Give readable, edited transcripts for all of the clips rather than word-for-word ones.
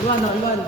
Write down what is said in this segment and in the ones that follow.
Alwan, alwan.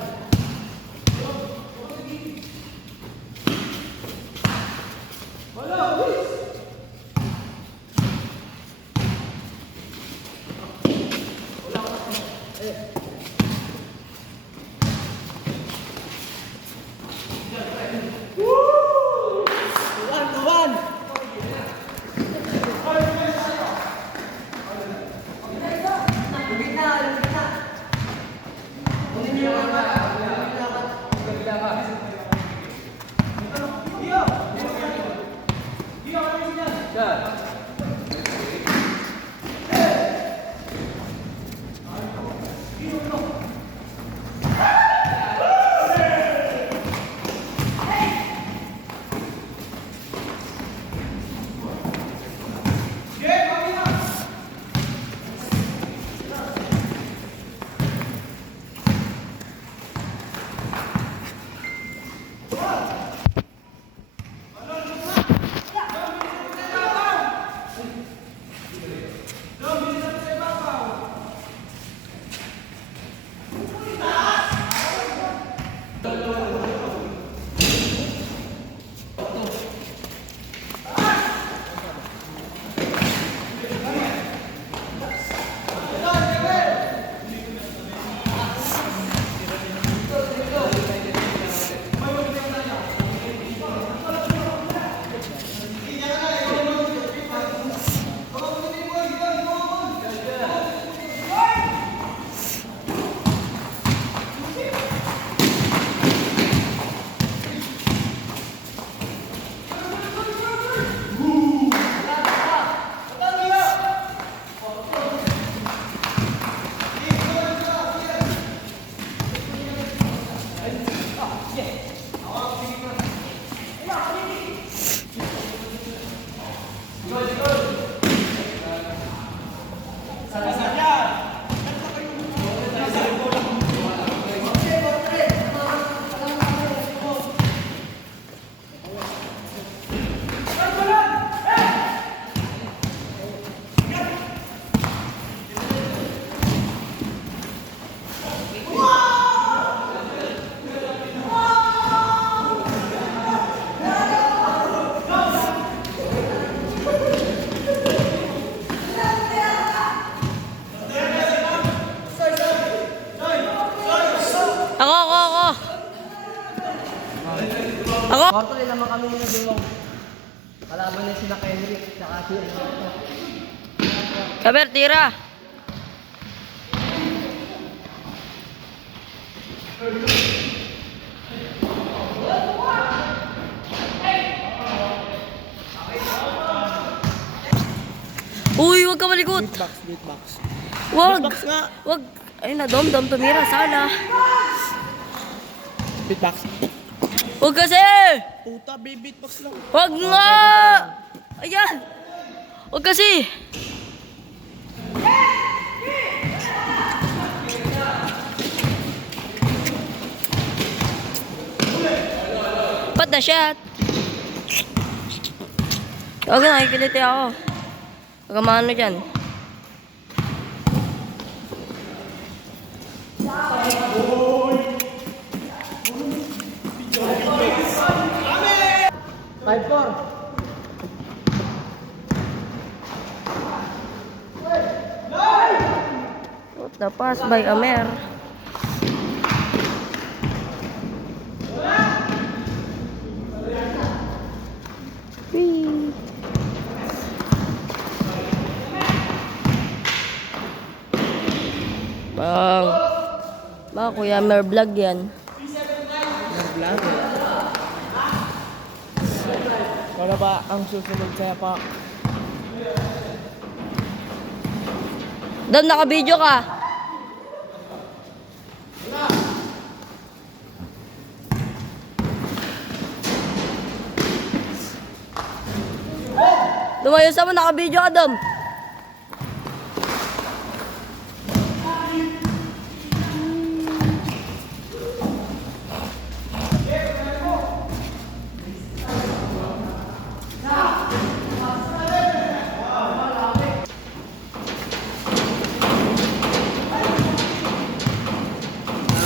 Ako? Kwarto rin naman kami nila Dulong. Kalaban niya sila Kendrick, saka si Alberto. Kaber, tira. Uy, wag ka malikot. Beatbox, beatbox. Wag. Beatbox nga. Wag. Ay na, dom, tumira, sana. Beatbox. Wag kasi. Puta, beatbox lang. Wag nga. Ayan. Wag kasi. Pat na shot. Huwag na, nakikiliti ako. Huwag ka maano dyan. Five, four. What the pass by Amer. Whee! Baka Kuya Amer vlog yan. Nag-vlog. Wala ba ang susunod kaya pa? Dam, naka-video ka. Lumayos naman, naka-video ka, Dam.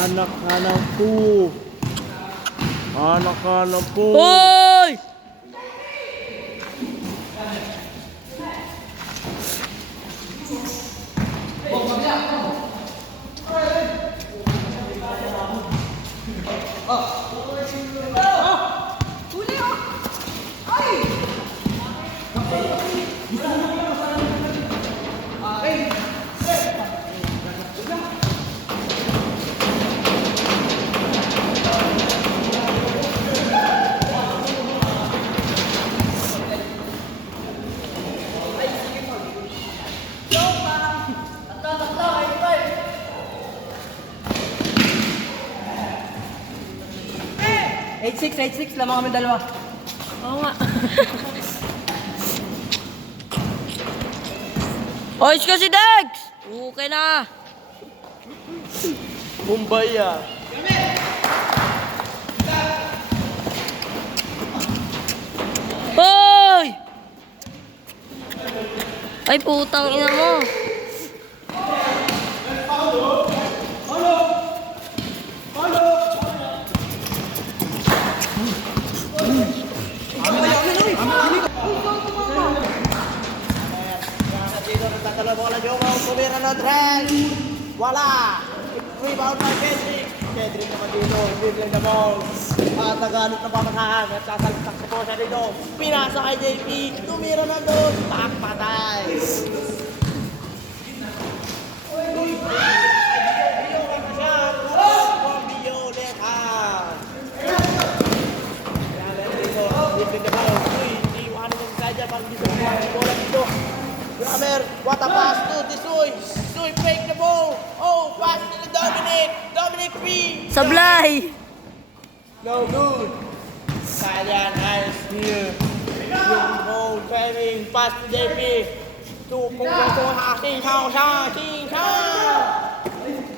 Ano? Hanap po. Hanap po. Hoy! Eight six, lamang kami dalawa. Oo nga. Oyos ka si Dex! Okay na. Mumbai ah. Hoy! Ay, putang ina mo. Dito nagtatalo bola Jomong. Tumira ng Trent. Wala. Rebound by Kendrick. Kendrick naman dito. Dribbling the ball. At naganap na pamasahan. At sasalpak sa posa dito. Pinasa kay JP. Tumira na doon. Patay. What a pass to Tisoy. Tisoy break the ball. Oh, pass to Dominic. Dominic free. Sablay! No good. Sayang, nice here. Yung ball trailing. Pass to JP. Sing Chao.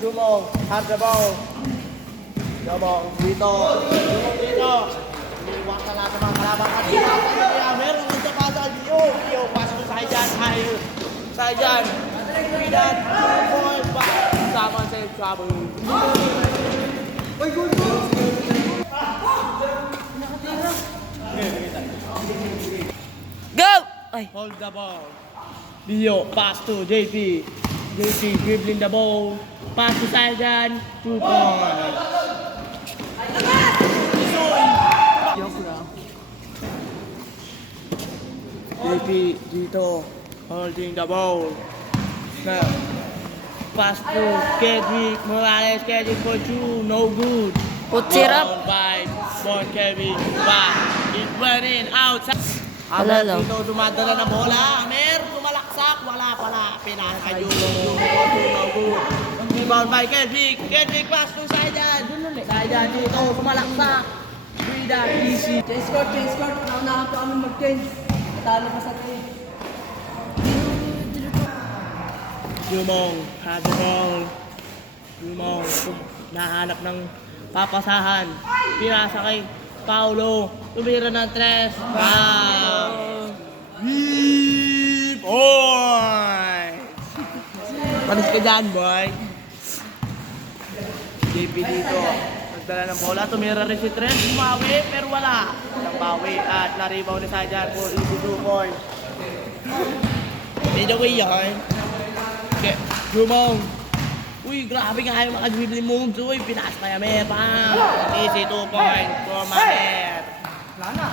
Jumong, have the ball. Jumong, dito. Iwan ka lahat ng mga kalaban. At meron ang tapasa. Bio, pass to Sayang. Sayang. Pidat. 2 points back. Someone save trouble. Go! Ay, Hold the ball. Bio, pass to JP. JP dribbling the ball. Pass to Sayang. 2 points. JP dito. Holding the ball. Now, pass to Kendrick Morales. Kendrick for 2. No good. putsirap. Down by Bon Kevin. Back. It went in. Outside. Wala Amer lang. dito dumadala ng bola. Amer tumalaksak. Wala pala. Pinaka yung no good. Rebound by Kendrick. Kendrick pass to Sayang. Sayang dito tumalaksak. Frida. Easy. Change court. Naunahan pa kami mag-change. Natalo pa sa team. Jumong, have the ball. Jumong, nahanap ng papasahan. Pinasa kay Paulo. Tumira ng tres. Boy! Panis ka dyan, boy. JP dito. Nagdala ng bola. Tumira rin si Trent. Bumawi, pero wala. Walang bawi. At na-rebound ni Sajan for easy 2 points. Dito ko yun. Okay, Jumong. Uy, grabe nga yung mga dribbling moves. Uy, pinas na yung Amer. Easy 2 points for Amer. Wala na.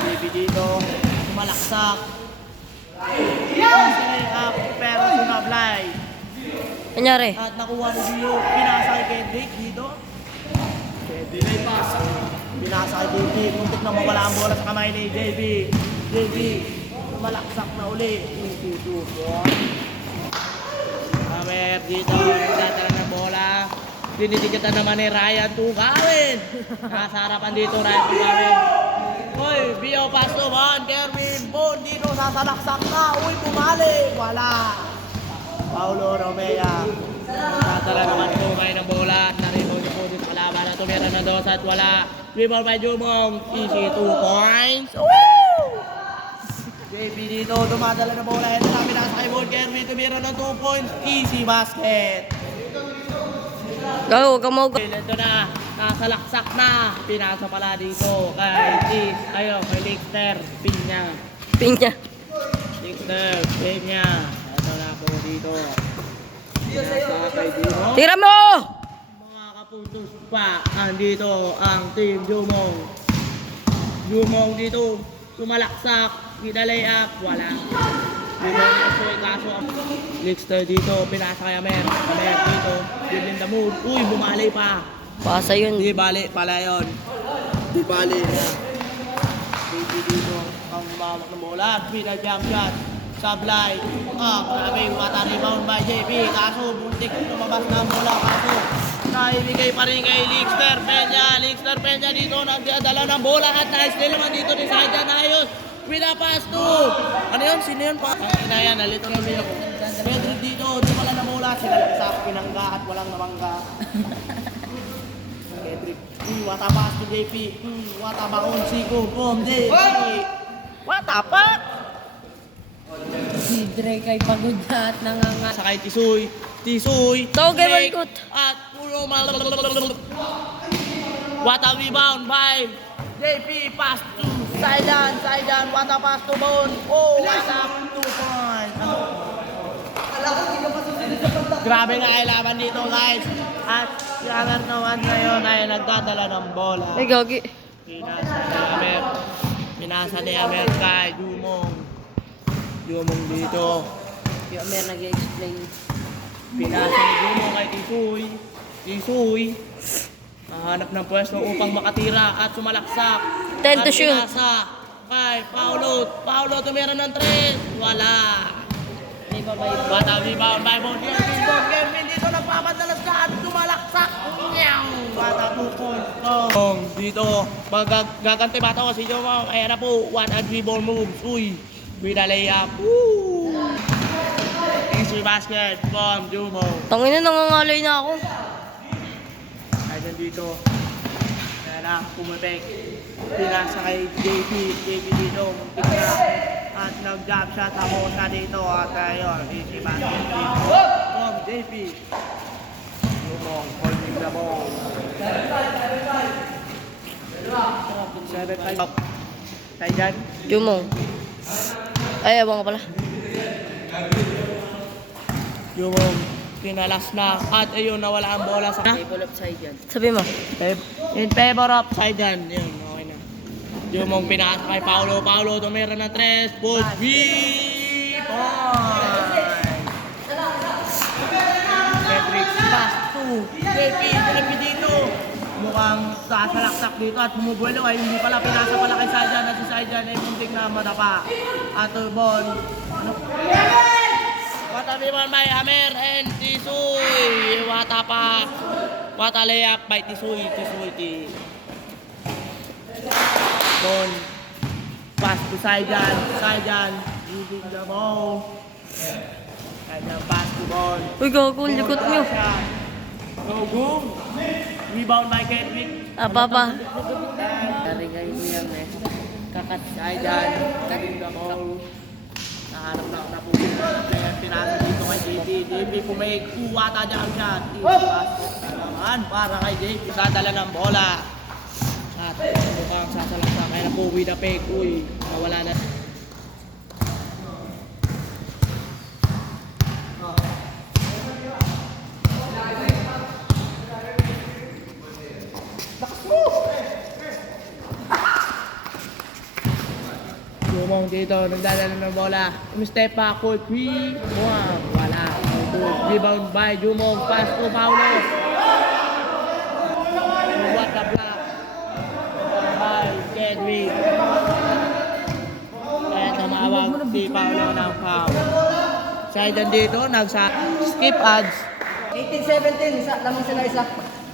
JP dito. Malaksak. Easy up. Pero sumablay. Kanyari. At nakuha ni Dio. Pinasa kay Kendrick dito. Kendrick pasa. Pinasa kay JP. Muntik na mawala ang bola sa kamay ni JP. JP. Malaksak na uli. Easy 2 points. Amer dito. Nagtatala ng bola. Dinidigatan naman ni Ryan Tugawin. Nasa harapan dito Ryan Tugawin. Uy, Bio pass to Von Kerwin. Bon dito sasalaksak na. Uy, pumali. Wala. Paulo Romea. Nagtatala naman po kayo ng bola. Naribon niyo po dito kalaban na tumira na dos at wala. Dribble by Jumong. Easy 2 points. Woo! JP dito, dumadala na bola. Ito namin nasa kay Paul Kerwin tumira ng 2 points. Easy basket. Gago, huwag kang mauga. Ito na, nakasalaksak na. Pinasa pala dito kay kay Lickster. Pinya. Pinya. Lickster, Pinya. Ito na po dito. Pinasa kay Dino. Tira mo! Mga kaputos pa, andito ang team Jumong. Jumong dito, tumalaksak, dinalay up, wala. Kaso Lickster dito, pinasa kay Amer. Amer dito, din the move. Uy, bumali pa. Pasa yun. Di bali pala yun. Di bali. Dito ang mamak ng bola. Pina jump shot. Sablay. Grabe, mata rebound by JP. Kaso, buntik lumabas na ang bola. Kaso, naibigay pa rin kay Lickster Peña. Lickster Peña dito, nagdadala ng bola at na-steal naman dito ni Sajan. Ayos. Pinapass to. Ano yun? Sino yun pa? Ang ina yan, nalito na rin ako. Pedro dito, di pala na bola. Sinalaksak, pinangga at walang namangga. Pedrick. What a pass to JP. What a baon siko from JP. What a pass? Si Dre kay pagod na at nanganga. Sakay Tisoy. Tisoy. Tawag kay Make Marikot. at puro What a rebound by JP. Pass to Saidan. Saidan. What a pass to Bone. Oh, what a 2 points. Grabe nga ay laban dito guys. At si Amer naman ngayon ay nagdadala ng bola. Ay, gagi. Pinasa ni Amer kay Jumong. Jumong dito. Yung Amer nag-explain. Pinasa ni Jumong kay Tisoy. Tisoy. Nahanap ng pwesto upang makatira at sumalaksak. 10 to At shoot. pinasa kay Paulo. Paulo tumira ng 3. Wala. May babay. Bata rebound by Bon Kelvin. Bon Kelvin dito nagpapadalas ka at sumalaksak. Bata 2 points. Dito, gaganti bata ko si Jomong. Ayan na po, 1 and 3 ball moves. Uy, with a layup. Woo! Easy basket from Jomong. Tangina, nangangalay na ako. Ayan dito. Ayan na, pumipek. Pinasa kay JP. JP dito, muntik na. At nag-jump shot ako sa dito. At ayun, easy basket dito. From JP. Jomong, holding the ball. 7-5 up. Tayo dyan. Jumong. Ay, abang ka pala. Jomong, pinalas na. At ayun, nawala ang bola sa... Table of side yan. Sabi mo. In favor of Saidan. Yun, okay na. Jomong pinasa kay Paulo. Paulo, tumira ng 3. Pull. 3 points. Patrick, pass to JP. JP dito. Mukhang sasalaksak dito at bumubuelo ay hindi pala. Pinasa pala kay Saidan. At si Saidan ay muntik na madapa. At ball. Ano? Watabi man by Amer and Tisoy. Watapa. Wataleak by Tisoy. Tisoy. Bon. Pass to Saidan. Saidan. Using the ball. Saidan pass to ball. Uy, gago, likot nyo. Go. Rebound by Kendrick. Papa. Narigay ko yan eh. Kakat. Saidan. Using the ball. Nahanap na po sila. Kaya pinasa dito kay JP. JP pumake. Wata jump shot. Basket na naman para kay JP. Sadala ng bola. At mukhang sasalaksak. Kaya na po with a peg. Uy, nawala na. Jomong dito, nagdadala ng bola. Step back, quick, 3, 1, wala. Rebound by Jomong, pass to Paulo. What the block by Kendrick. Kaya tumawag si Paulo ng foul. Saidan dito, skip ads. 18-17, lamang sila isa.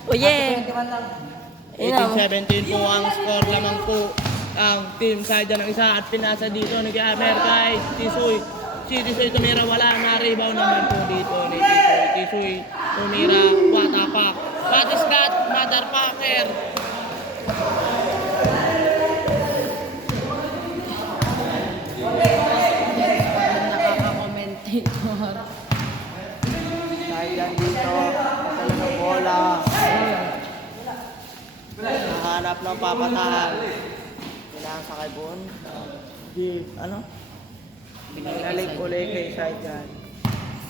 Oh, yeah. 21 lang. Ayun na. 18-17 po ang score lamang po ang team Saidan ng isa at pinasa dito nag-Amer kay Tisoy. Si Tisoy tumira, wala na rebound naman po dito ni Tisoy. Tisoy tumira, watapak. What is that, motherfucker? Nakaka-commentate. ng papatahan. Pinasa kay Bon. Binalik ulit kay Saijan.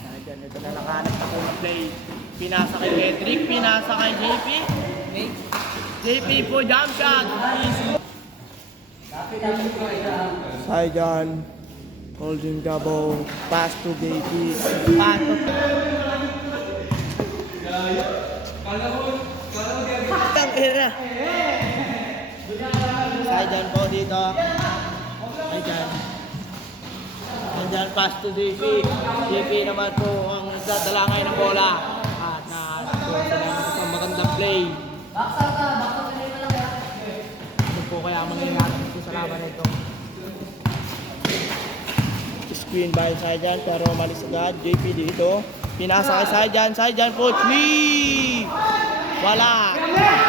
Saijan, ito na nakahanap na po ng play. Pinasa kay Kendrick, pinasa kay JP. JP po, jump shot. Saijan holding the ball. Pass to JP. Pass to Saijan po dito. Saijan. Saijan pass to JP. JP naman po ang nagdadala ngayon ng bola. At nakakuha sila ng isang magandang play. Ano po kaya mangyayari dito sa laban nito? Screen by Saijan pero malis agad. JP dito. Pinasa kay Saijan. Saijan po. Wala.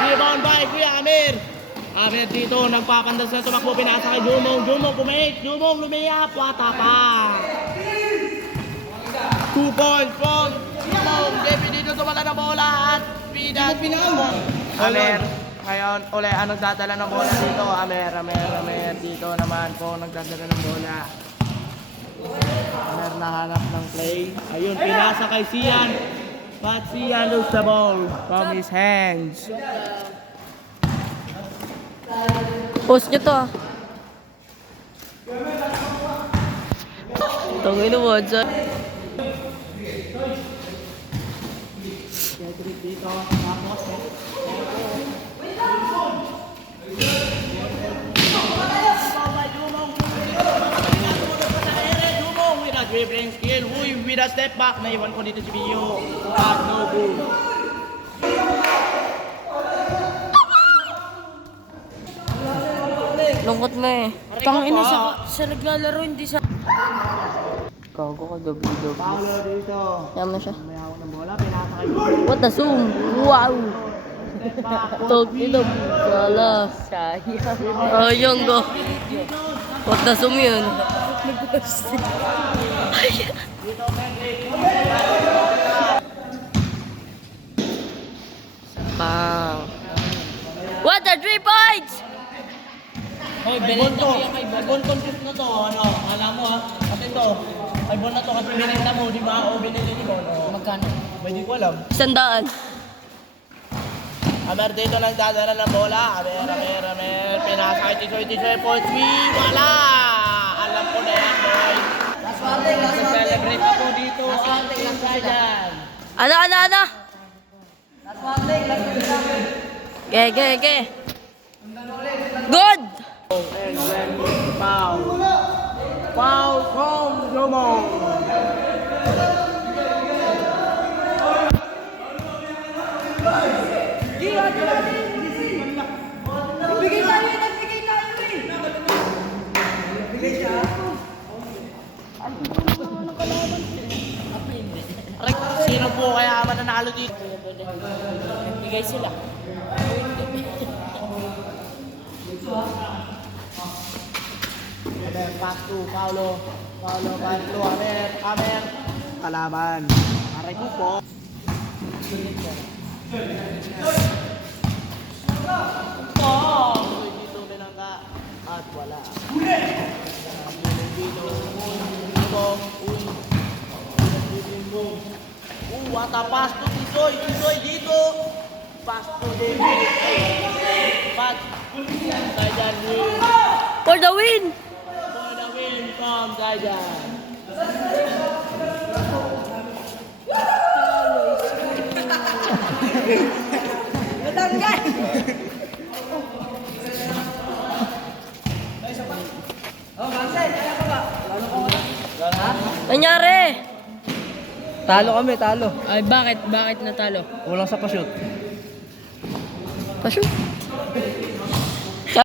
Rebound by Kuya Amir. Amir dito. Nagpapandas na tumakbo. Pinasa kay Jumong. Jumong pumake. Jumong lumiyap. Wata pa. 2 points from Jumong. JP dito tumala na bola. At pinama. Amir. Ngayon, uli ang nagdadala ng bola dito. Amir dito naman po nagdadala ng bola. Amir nahanap ng play. Ayun, pinasa kay Sian. But Sian lose the ball from his hands. Post nyo to ah. Tangin na mo, dyan. Cedric dito. Tapos, dribbling skill, with a step back, naiwan ko dito si Bio. At no goal. Lungkot mo eh. Tangin na sa naglalaro, hindi sa... Gago ka, gabi. Paulo dito. Yaman siya. May hawak ng bola, pinasa kay Bio. What the zoom? Wow! Step back, Tog ito. Sala. Ayong go. What the zoom yun? Bang. What the 3 points? Hoy, Benito, may bonton tip na to, ano, alam mo ha, kasi ito, ay bon na to kasi binenta mo, di ba, o binili ni Bon, o. Magkano? Hindi ko alam. 100. Amer dito nagdadala ng bola, Amer, pinasa kay Tisoy, points, wala! Alam ko na yan, boy. Celebrate ako dito, ang Saijan. Ano? Ge. Good! And then foul. Foul from Jumong. Sino po kaya mananalo dito? Bigay sila. Amer, pass to Paulo, pass to Amer, kalaban. Aray ko po. Dito binangga at wala. What a pass to Tisoy dito. Pass to David. Pass. Saijan win. For the win! For the win from Saijan. Natanggal! Nangyari? Talo kami, talo. Ay, bakit? Bakit natalo? Kulang sa pa-shoot. Pasok.